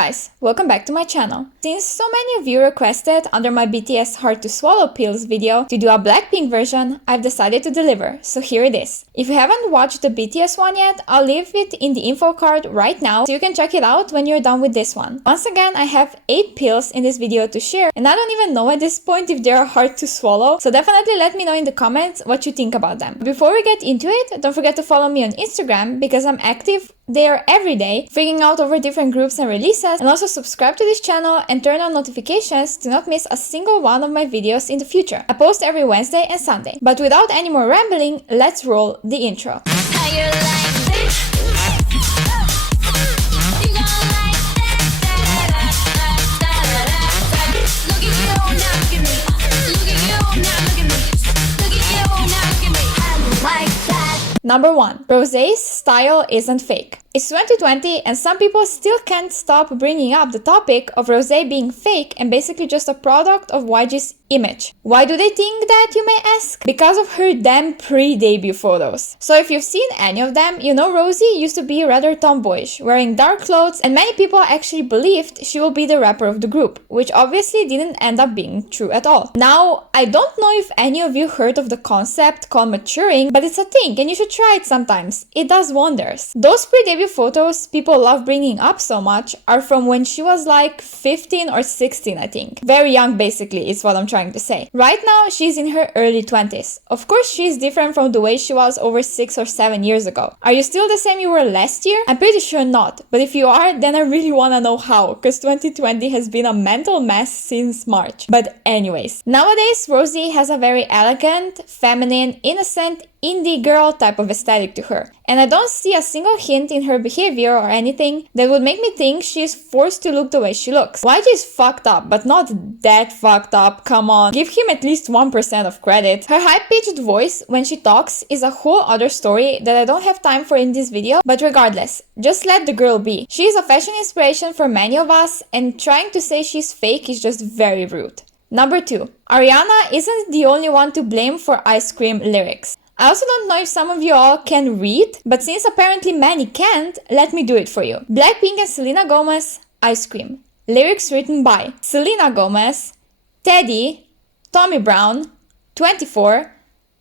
guys, welcome back to my channel. Since so many of you requested under my BTS Hard to Swallow Pills video to do a Blackpink version, I've decided to deliver, so here it is. If you haven't watched the BTS one yet, I'll leave it in the info card right now so you can check it out when you're done with this one. Once again, I have 8 pills in this video to share, and I don't even know at this point if they're hard to swallow, so definitely let me know in the comments what you think about them. Before we get into it, don't forget to follow me on Instagram because I'm active there every day, figuring out over different groups and releases, and also subscribe to this channel and turn on notifications to not miss a single one of my videos in the future. I post every Wednesday and Sunday. But without any more rambling, let's roll the intro. Number 1. Rosé's style isn't fake. It's 2020 and some people still can't stop bringing up the topic of Rosé being fake and basically just a product of YG's image. Why do they think that, you may ask? Because of her damn pre-debut photos. So if you've seen any of them, you know Rosé used to be rather tomboyish, wearing dark clothes, and many people actually believed she will be the rapper of the group, which obviously didn't end up being true at all. Now, I don't know if any of you heard of the concept called maturing, but it's a thing and you should try it sometimes. It does wonders. Those pre-debut photos people love bringing up so much are from when she was like 15 or 16, I think. Very young basically is what I'm trying to say. Right now, she's in her early 20s. Of course, she's different from the way she was over 6 or 7 years ago. Are you still the same you were last year? I'm pretty sure not. But if you are, then I really want to know how, because 2020 has been a mental mess since March. But anyways, nowadays, Rosé has a very elegant, feminine, innocent, indie girl type of aesthetic to her. And I don't see a single hint in her behavior or anything that would make me think she is forced to look the way she looks. YG is fucked up, but not that fucked up, come on. Give him at least 1% of credit. Her high-pitched voice when she talks is a whole other story that I don't have time for in this video, but regardless, just let the girl be. She is a fashion inspiration for many of us, and trying to say she's fake is just very rude. Number 2. Ariana isn't the only one to blame for Ice Cream lyrics. I also don't know if some of you all can read, but since apparently many can't, let me do it for you. Blackpink and Selena Gomez, Ice Cream. Lyrics written by Selena Gomez, Teddy, Tommy Brown, 24,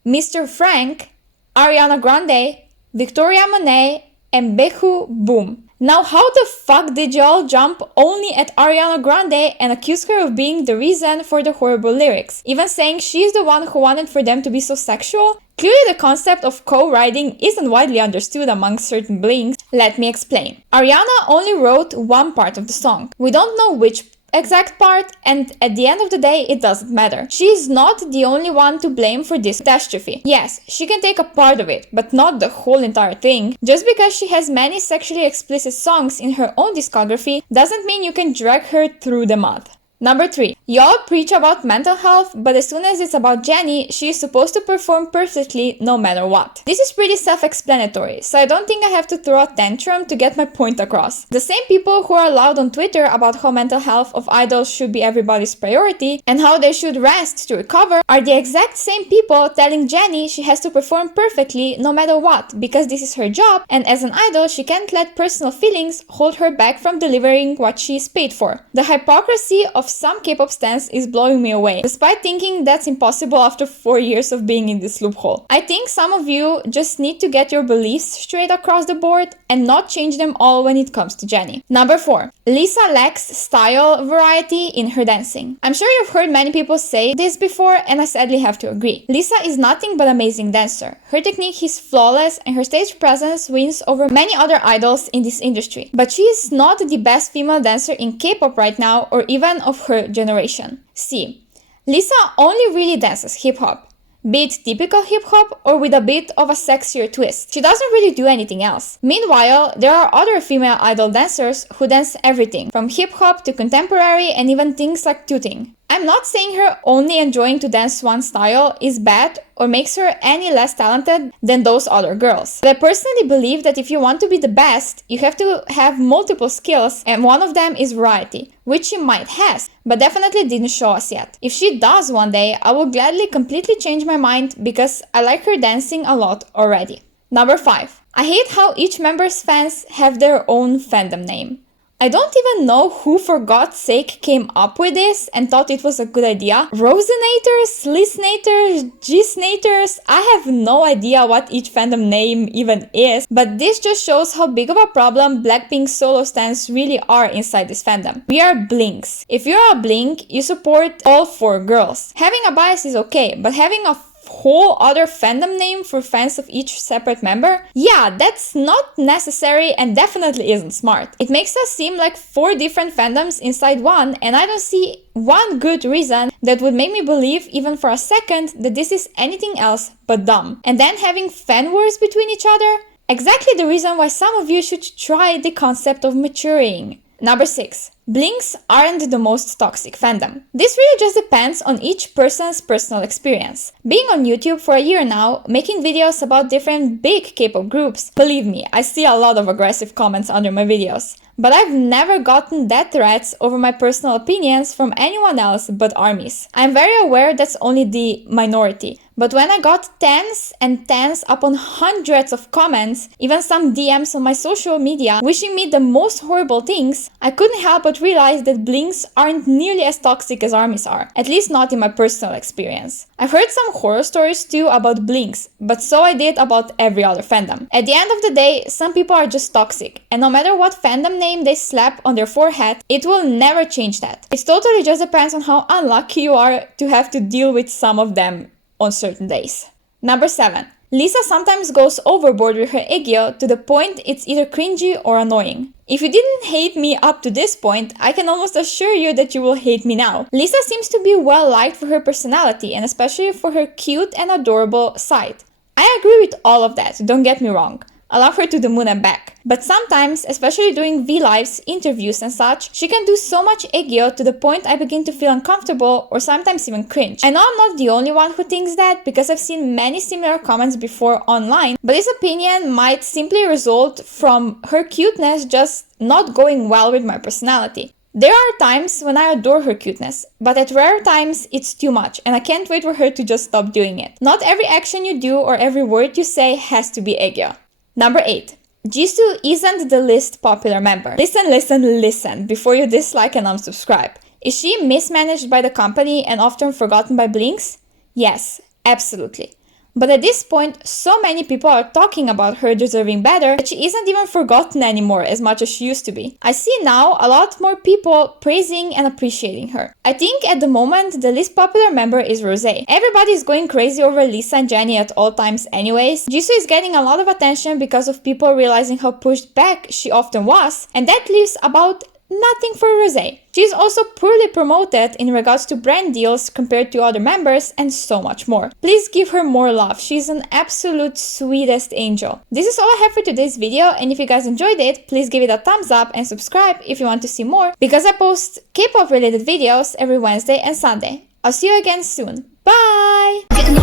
Mr. Frank, Ariana Grande, Victoria Monet, and Behu Boom. Now, how the fuck did y'all jump only at Ariana Grande and accuse her of being the reason for the horrible lyrics, even saying she's the one who wanted for them to be so sexual? Clearly, the concept of co-writing isn't widely understood among certain blinks. Let me explain. Ariana only wrote one part of the song. We don't know which exact part, and at the end of the day, it doesn't matter. She is not the only one to blame for this catastrophe. Yes, she can take a part of it, but not the whole entire thing. Just because she has many sexually explicit songs in her own discography doesn't mean you can drag her through the mud. Number 3. Y'all preach about mental health, but as soon as it's about Jennie, she is supposed to perform perfectly no matter what. This is pretty self-explanatory, so I don't think I have to throw a tantrum to get my point across. The same people who are loud on Twitter about how mental health of idols should be everybody's priority and how they should rest to recover are the exact same people telling Jennie she has to perform perfectly no matter what because this is her job, and as an idol she can't let personal feelings hold her back from delivering what she is paid for. The hypocrisy of some K-pop stans is blowing me away, despite thinking that's impossible after 4 years of being in this loophole. I think some of you just need to get your beliefs straight across the board and not change them all when it comes to Jennie. Number 4. Lisa lacks style variety in her dancing. I'm sure you've heard many people say this before, and I sadly have to agree. Lisa is nothing but an amazing dancer. Her technique is flawless and her stage presence wins over many other idols in this industry. But she is not the best female dancer in K-pop right now or even of her generation. See, Lisa only really dances hip-hop, be it typical hip-hop or with a bit of a sexier twist. She doesn't really do anything else. Meanwhile, there are other female idol dancers who dance everything, from hip-hop to contemporary and even things like tooting. I'm not saying her only enjoying to dance one style is bad or makes her any less talented than those other girls. But I personally believe that if you want to be the best, you have to have multiple skills, and one of them is variety, which she might has, but definitely didn't show us yet. If she does one day, I will gladly completely change my mind because I like her dancing a lot already. Number 5. I hate how each member's fans have their own fandom name. I don't even know who for God's sake came up with this and thought it was a good idea. Rosenators, Listenators, Gisnators, I have no idea what each fandom name even is, but this just shows how big of a problem Blackpink's solo stans really are inside this fandom. We are Blinks. If you're a Blink, you support all 4 girls. Having a bias is okay, but having a whole other fandom name for fans of each separate member? Yeah, that's not necessary and definitely isn't smart. It makes us seem like 4 different fandoms inside one, and I don't see one good reason that would make me believe even for a second that this is anything else but dumb. And then having fan wars between each other? Exactly the reason why some of you should try the concept of maturing. Number 6. Blinks aren't the most toxic fandom. This really just depends on each person's personal experience. Being on YouTube for a year now, making videos about different big K-pop groups, believe me, I see a lot of aggressive comments under my videos. But I've never gotten death threats over my personal opinions from anyone else but ARMYs. I'm very aware that's only the minority. But when I got tens and tens upon hundreds of comments, even some DMs on my social media wishing me the most horrible things, I couldn't help but realize that Blinks aren't nearly as toxic as ARMYs are, at least not in my personal experience. I've heard some horror stories too about Blinks, but so I did about every other fandom. At the end of the day, some people are just toxic, and no matter what fandom name they slap on their forehead, it will never change that. It totally just depends on how unlucky you are to have to deal with some of them on certain days. Number 7. Lisa sometimes goes overboard with her aegyo to the point it's either cringy or annoying. If you didn't hate me up to this point, I can almost assure you that you will hate me now. Lisa seems to be well liked for her personality and especially for her cute and adorable side. I agree with all of that, don't get me wrong. I love her to the moon and back. But sometimes, especially during V-Lives, interviews and such, she can do so much aegyo to the point I begin to feel uncomfortable or sometimes even cringe. I know I'm not the only one who thinks that because I've seen many similar comments before online, but this opinion might simply result from her cuteness just not going well with my personality. There are times when I adore her cuteness, but at rare times it's too much and I can't wait for her to just stop doing it. Not every action you do or every word you say has to be aegyo. Number 8. Jisoo isn't the least popular member. Listen before you dislike and unsubscribe. Is she mismanaged by the company and often forgotten by Blinks? Yes, absolutely. But at this point, so many people are talking about her deserving better that she isn't even forgotten anymore as much as she used to be. I see now a lot more people praising and appreciating her. I think at the moment, the least popular member is Rosé. Everybody is going crazy over Lisa and Jennie at all times anyways. Jisoo is getting a lot of attention because of people realizing how pushed back she often was, and that leaves about nothing for Rosé. She is also poorly promoted in regards to brand deals compared to other members and so much more. Please give her more love. She's an absolute sweetest angel. This is all I have for today's video, and if you guys enjoyed it, please give it a thumbs up and subscribe if you want to see more because I post K-pop related videos every Wednesday and Sunday. I'll see you again soon. Bye!